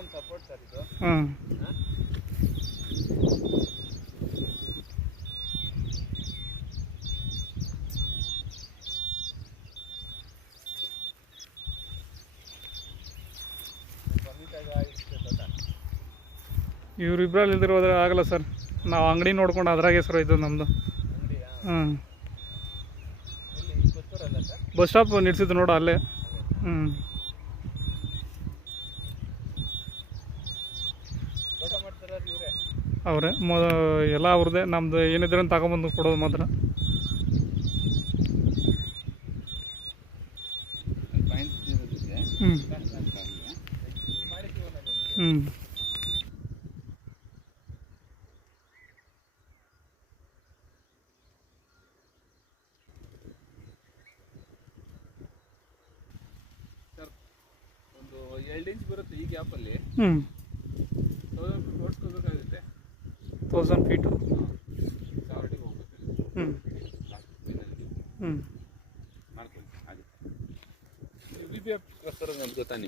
ಒಂದು support sir ಇದು. ಹಾಂ ಇವರಿಬ್ಬರಲ್ಲಿ ಇಲ್ದಿರ ಹೋದ್ರೆ ಆಗಲ್ಲ ಸರ್. ನಾವು ಅಂಗಡಿ ನೋಡ್ಕೊಂಡು ಅದ್ರಾಗೆ ಸರ್ ಇದು ನಮ್ಮದು. ಹಾಂ ಬಸ್ ಸ್ಟಾಪ್ ನಿಲ್ಸಿದ್ದು ನೋಡು ಅಲ್ಲೇ. ಹ್ಞೂ ಅವರೇ ಎಲ್ಲ ಅವ್ರದ್ದೇ. ನಮ್ಮದು ಏನಿದ್ರೆ ತಗೊಂಬಂದು ಕೊಡೋದು ಮಾತ್ರ. ಹ್ಞೂ ಹ್ಞೂ ಒಂದು 2 ಇಂಚ್ ಬರುತ್ತೆ ಈ ಗ್ಯಾಪಲ್ಲಿ. ಹ್ಞೂ 1000 ಫೀಟ್ ಓಡಿಸ್ಕೋಬೇಕಾಗುತ್ತೆ. 1000 ಫೀಟು. 1000 ಹೋಗುತ್ತೆ. ಹ್ಞೂ ಹ್ಞೂ ಮಾಡ್ಕೊಳ್ಳಿ ಆಗುತ್ತೆ. BBF ಗೊತ್ತಾ ನಿಮ್ಗೆ?